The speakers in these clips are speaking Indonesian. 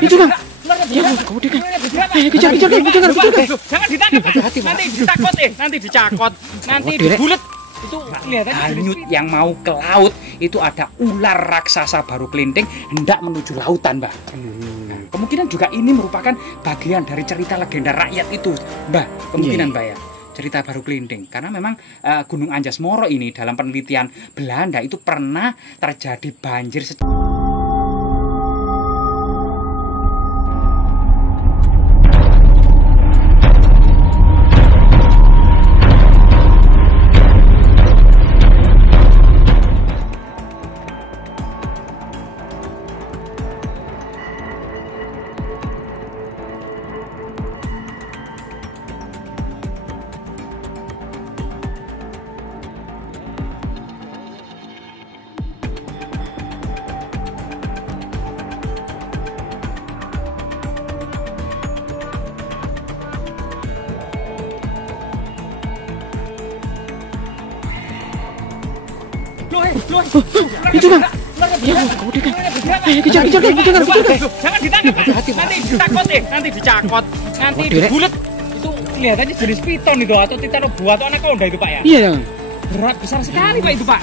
Itu kan. Ya, kamu dia kan. Kejar. Jangan ditangkap. Nanti dicakot, nanti dibulet. Itu kelihatannya hanyut yang mau ke laut. Itu ada ular raksasa baru kelinting hendak menuju lautan, Mbah. Nah, kemungkinan juga ini merupakan bagian dari cerita legenda rakyat itu, Mbah. Kemungkinan, Mbah ya. Cerita baru kelinting karena memang Gunung Anjas Moro ini dalam penelitian Belanda itu pernah terjadi banjir Itu kan. Ya, kamu dia kan. Kejar. Jangan ditangkap. Nanti dicakot, nanti dibulet. Itu kelihatannya jenis piton itu atau titanoboa atau anaconda itu, Pak ya? Iya, Berat besar sekali, Pak itu, Pak.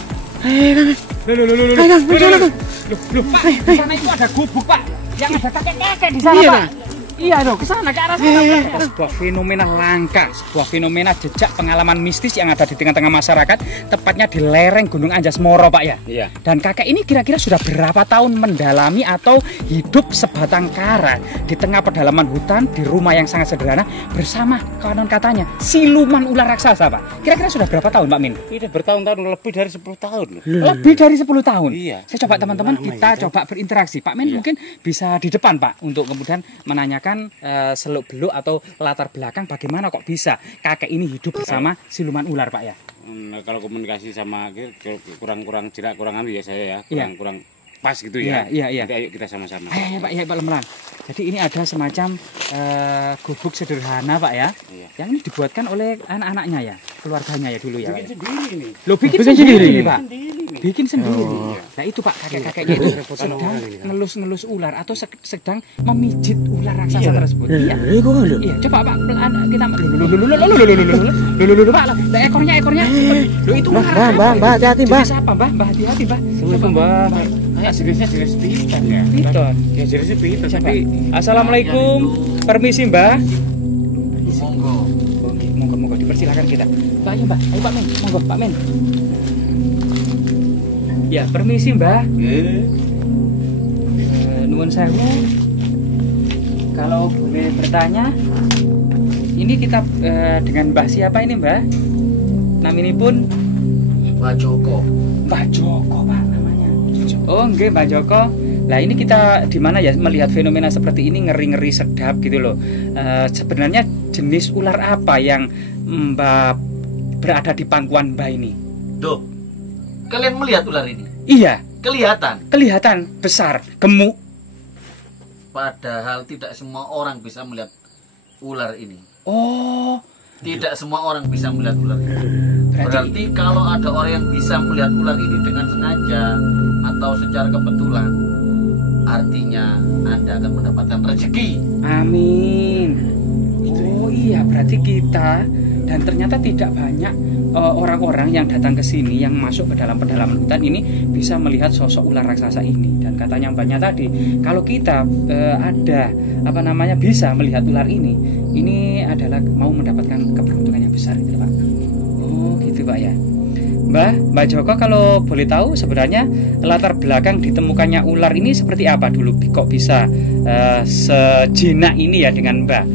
Loh. Pak, di sana itu ada gubuk, Pak. Yang ada kakek-kakek di sana, Pak. Iya dong, ke sana, ke arah sana. Sebuah fenomena langka, sebuah fenomena jejak pengalaman mistis yang ada di tengah-tengah masyarakat, tepatnya di lereng Gunung Anjas Moro, Pak ya. Iya. Dan kakek ini kira-kira sudah berapa tahun mendalami atau hidup sebatang kara di tengah pedalaman hutan di rumah yang sangat sederhana bersama konon katanya siluman ular raksasa, Pak. Kira-kira sudah berapa tahun, Pak Min? Ini bertahun-tahun, lebih dari 10 tahun. Lebih dari 10 tahun. Iya. Saya coba teman-teman kita coba berinteraksi. Pak Min mungkin bisa di depan, Pak, untuk kemudian menanyakan seluk-beluk atau latar belakang bagaimana kok bisa kakek ini hidup bersama siluman ular, Pak ya. Kalau komunikasi sama kurang jerak, kurang ya saya ya, kurang pas gitu ya. Iya. Ayo kita sama-sama. Ayo Pak, pelan-pelan. Jadi ini ada semacam gubuk sederhana, Pak ya. Iya. Yang ini dibuatkan oleh anak-anaknya ya, keluarganya ya dulu ya. Bikin sendiri nih. Loh, bikin sendiri nih, Pak. Bikin sendiri. Oh. Nah itu Pak, kakek-kakeknya itu sedang ngelus-ngelus ular atau sedang memijit ular raksasa tersebut. Iya. Iya, coba Pak, kita Pak, ekornya. Loh itu Mbak, hati-hati, Mbak. Siapa, Mbah? Mbah, hati-hati, Mbah. Coba, Mbah. Jenisnya jenis piton ya. Piton. Ya jenisnya piton. Tapi Assalamualaikum. Permisi, Mbah. Monggo dipersilakan kita. Pak, ayo, Mbah. Ayo Pak Men. Monggo, Pak Men. Ya, permisi, Mbah. Nuwun sewu. Kalau boleh bertanya, ini kita dengan Mbah siapa ini, Mbah? Naminipun Mbah Joko. Mbah Joko, Pak namanya. Oh, nggih, Mbah Joko. Nah, ini kita di mana ya melihat fenomena seperti ini, ngeri-ngeri sedap gitu loh. Sebenarnya jenis ular apa yang Mbah berada di pangkuan Mbah ini? Duh, kalian melihat ular ini? Iya. Kelihatan besar, gemuk. Padahal tidak semua orang bisa melihat ular ini. Oh, tidak semua orang bisa melihat ular ini. Berarti kalau ada orang yang bisa melihat ular ini dengan sengaja atau secara kebetulan, artinya Anda akan mendapatkan rezeki. Amin. Oh iya, berarti kita dan ternyata tidak banyak orang-orang yang datang ke sini yang masuk ke dalam pedalaman hutan ini bisa melihat sosok ular raksasa ini. Dan katanya banyak tadi, kalau kita bisa melihat ular ini adalah mau mendapatkan keberuntungan yang besar gitu, Pak. Oh gitu, Pak ya. Mbak Joko, kalau boleh tahu sebenarnya latar belakang ditemukannya ular ini seperti apa dulu? Kok bisa sejinak ini ya dengan Mbak?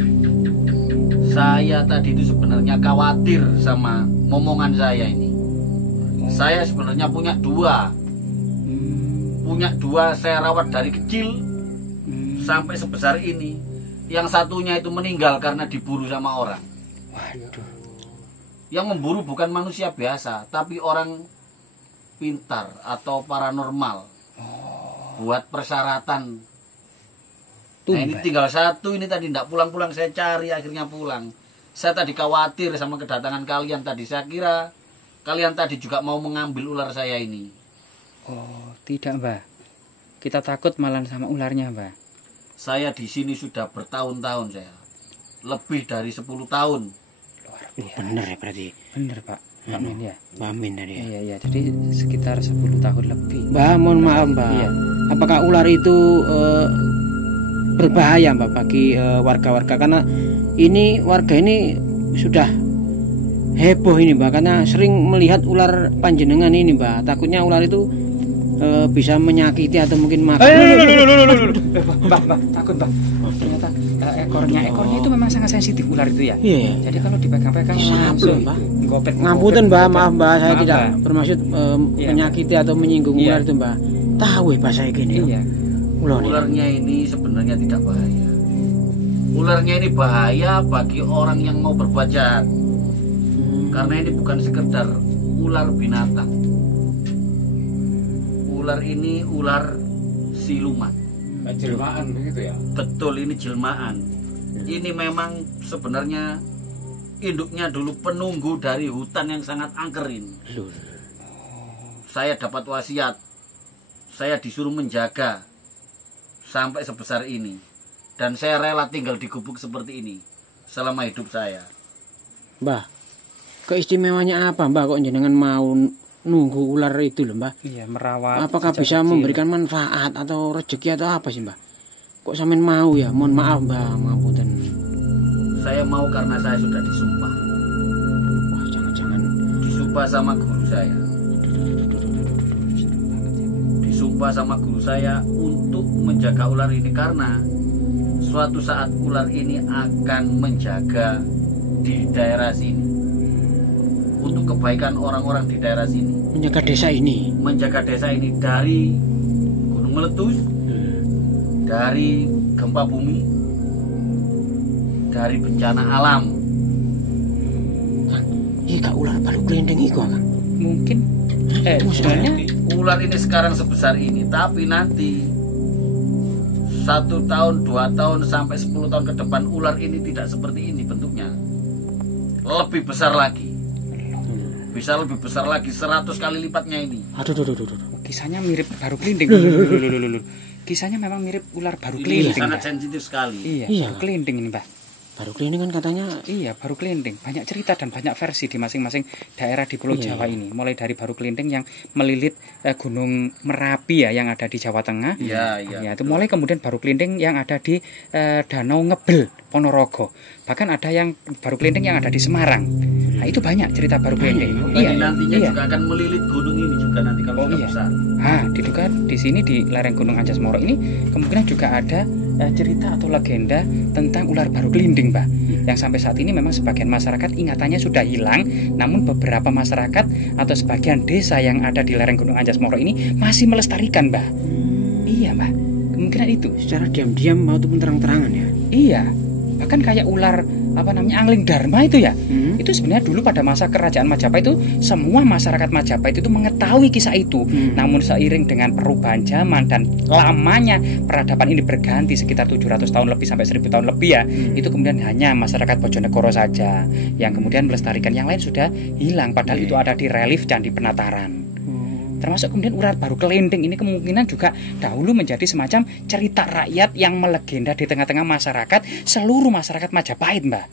Saya tadi itu sebenarnya khawatir sama momongan saya ini. Saya sebenarnya punya dua saya rawat dari kecil sampai sebesar ini. Yang satunya itu meninggal karena diburu sama orang. Waduh. Yang memburu bukan manusia biasa, tapi orang pintar atau paranormal. Buat persyaratan. Nah ini tinggal satu, ini tadi tidak pulang-pulang, saya cari akhirnya pulang. Saya tadi khawatir sama kedatangan kalian tadi. Saya kira kalian tadi juga mau mengambil ular saya ini. Oh tidak, Mbak. Kita takut malah sama ularnya, Mbah. Saya di sini sudah bertahun-tahun saya. Lebih dari 10 tahun. Bener ya berarti. Bener, Pak. Pak Min ya. Mbak Min tadi ya. Iya, iya. Jadi sekitar 10 tahun lebih. Mbak, mohon maaf Mbak. Iya. Apakah ular itu berbahaya Mbak bagi warga-warga? Karena ini warga ini sudah heboh ini Mbak, karena sering melihat ular panjenengan ini Mbak. Takutnya ular itu bisa menyakiti atau mungkin makan. Mbak, takut, Mbak. Ternyata ekornya itu memang sangat sensitif ular itu ya. Iya. Jadi kalau dipegang-pegang Sablon, Mbak. Ngopet. Ngapunten Mbak, maaf Mbak, saya Maaf, tidak Mbak. bermaksud Iya. menyakiti atau menyinggung Iya. ular itu Mbak. Tahu ya bahasa gini. Iya. Ular ini. Ularnya ini sebenarnya tidak bahaya. Ularnya ini bahaya bagi orang yang mau berbuat jahat. Karena ini bukan sekedar ular binatang. Ular ini ular siluman. Jelmaan begitu ya. Betul, ini jelmaan. Ini memang sebenarnya induknya dulu penunggu dari hutan yang sangat angker ini. Saya dapat wasiat. Saya disuruh menjaga sampai sebesar ini. Dan saya rela tinggal di gubuk seperti ini selama hidup saya. Mbak, keistimewanya apa Mbak kok jenengan mau nunggu ular itu loh Mbak? Iya, merawat. Apakah sejak bisa kecil. memberikan manfaat atau rezeki atau apa sih Mbak? Kok sampean mau ya? Mohon maaf Mbak, ngapunten. Saya mau karena saya sudah disumpah. Wah, jangan-jangan Disumpah sama guru saya. Disumpah sama guru saya untuk menjaga ular ini karena suatu saat ular ini akan menjaga di daerah sini. Untuk kebaikan orang-orang di daerah sini. menjaga desa ini. Menjaga desa ini dari gunung meletus, dari gempa bumi, dari bencana alam. Iya kak ular baru kelendeng itu Kang. Mungkin sebenarnya Ular ini sekarang sebesar ini, tapi nanti 1 tahun, 2 tahun, sampai 10 tahun ke depan ular ini tidak seperti ini bentuknya. Lebih besar lagi. Bisa lebih besar lagi, 100 kali lipatnya ini. Aduh. kisahnya mirip baru kelinding. Kisahnya memang mirip ular baru Ini kelinding. sangat Mbak. sensitif sekali. Iya, Iya. baru kelinding ini, Mbak. Baru kelendeng kan katanya. Iya, baru kelinding. Banyak cerita dan banyak versi di masing-masing daerah di Pulau Iya, Jawa ini. Mulai dari baru kelinding yang melilit Gunung Merapi ya, yang ada di Jawa Tengah. Iya. Ya, itu mulai kemudian baru kelinding yang ada di Danau Ngebel, Ponorogo. Bahkan ada yang baru kelinding yang ada di Semarang. Nah, itu banyak cerita baru kelinding. Ini nantinya juga akan melilit gunung ini juga nanti kalau sudah iya. besar. Diduga di sini di lereng Gunung Anjas Moro ini kemungkinan juga ada cerita atau legenda tentang ular baru kelinding, Mbak. Yang sampai saat ini memang sebagian masyarakat ingatannya sudah hilang, namun beberapa masyarakat atau sebagian desa yang ada di lereng Gunung Anjas Moro ini masih melestarikan, Mbak. Iya, Mbak. Kemungkinan itu. Secara diam-diam maupun terang-terangan ya. Iya. Bahkan kayak ular Angling Dharma itu ya. Itu sebenarnya dulu pada masa kerajaan Majapahit itu semua masyarakat Majapahit itu mengetahui kisah itu. Namun seiring dengan perubahan zaman dan lamanya peradaban ini berganti sekitar 700 tahun lebih sampai 1000 tahun lebih ya. Itu kemudian hanya masyarakat Bojonegoro saja yang kemudian melestarikan, yang lain sudah hilang padahal itu ada di relief Candi Penataran. Termasuk kemudian ular baru kelending ini kemungkinan juga dahulu menjadi semacam cerita rakyat yang melegenda di tengah-tengah masyarakat, seluruh masyarakat Majapahit, Mbak.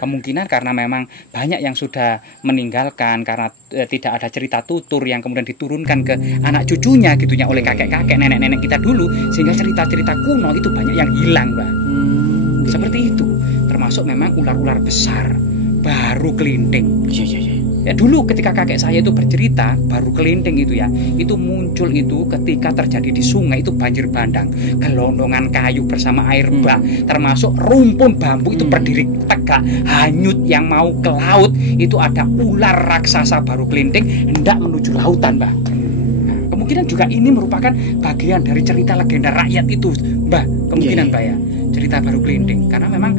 Kemungkinan karena memang banyak yang sudah meninggalkan karena tidak ada cerita tutur yang kemudian diturunkan ke anak cucunya gitunya oleh kakek-kakek, nenek-nenek kita dulu, sehingga cerita-cerita kuno itu banyak yang hilang, Mbak. Seperti itu. Termasuk memang ular-ular besar baru kelinding. Iya. Ya dulu ketika kakek saya itu bercerita baru kelinding itu ya, itu muncul itu ketika terjadi di sungai itu banjir bandang, gelondongan kayu bersama air bah, termasuk rumpun bambu itu berdiri tegak, hanyut yang mau ke laut, itu ada ular raksasa baru kelinding hendak menuju lautan, Mbah. Nah, kemungkinan juga ini merupakan bagian dari cerita legenda rakyat itu, Mbah. Kemungkinan, Mbah ya. Cerita baru kelinding karena memang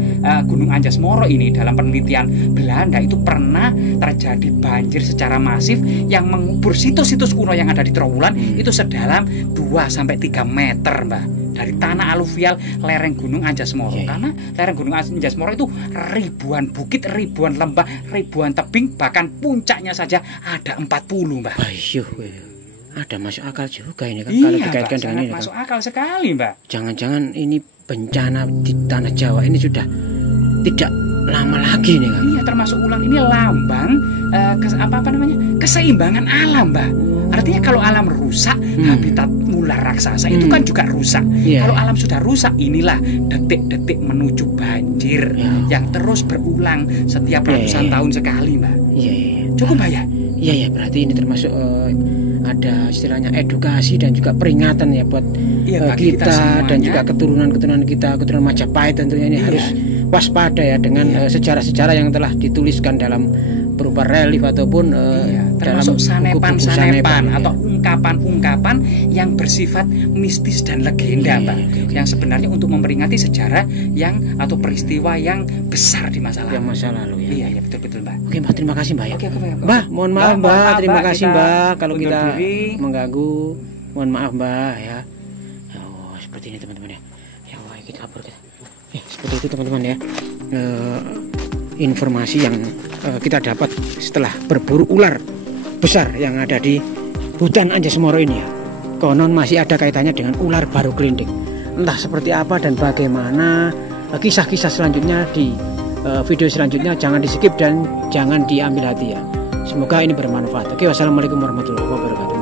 Gunung Anjas Moro ini dalam penelitian Belanda itu pernah terjadi banjir secara masif yang mengubur situs-situs kuno yang ada di Trowulan itu sedalam 2-3 meter, Mbak, dari tanah aluvial lereng Gunung Anjas Moro. Karena lereng Gunung Anjas Moro itu ribuan bukit, ribuan lembah, ribuan tebing, bahkan puncaknya saja ada 40, Mbak. ada masuk akal juga ini kan Iya, kalau dikaitkan Mbak, dengan sangat ini masuk kan. akal sekali, Mbak. Jangan-jangan ini bencana di tanah Jawa ini sudah tidak lama lagi nih kan. Iya, termasuk ular ini lambang keseimbangan alam, Mbak. Artinya kalau alam rusak, habitat ular raksasa itu kan juga rusak. Iya, Kalau iya. alam sudah rusak, inilah detik-detik menuju banjir yang terus berulang setiap ratusan tahun sekali, Mbak. Iya, iya. Cukup, Mbak ya? Iya, ya, berarti ini termasuk ada istilahnya edukasi dan juga peringatan ya buat bagi kita semuanya. dan juga keturunan kita, keturunan Majapahit tentunya ini harus waspada ya dengan sejarah-sejarah yang telah dituliskan dalam berupa relief ataupun termasuk dalam buku-buku sanepan-sanepan ya. atau ungkapan-ungkapan yang bersifat mistis dan legenda, Mbak. Yang sebenarnya untuk memperingati sejarah yang atau peristiwa yang besar di masa lalu. Masa lalu ya. Iya, betul-betul, Mbak. Oke, Mbak, terima kasih, Mbak ya. Oke, Mbak, mohon maaf, Mbak. Terima kasih, Mbak, kalau undur kita diri. mengganggu. Mohon maaf, Mbak ya. Oh, seperti ini teman-teman ya. Ya, wah, kita kabur kita. Seperti itu teman-teman ya. Informasi yang kita dapat setelah berburu ular besar yang ada di hutan Anjasemoro ini ya. Konon masih ada kaitannya dengan ular baru kelindik. Entah seperti apa dan bagaimana kisah-kisah selanjutnya di video selanjutnya, jangan di skip dan jangan diambil hati ya. Semoga ini bermanfaat. Oke, wassalamualaikum warahmatullahi wabarakatuh.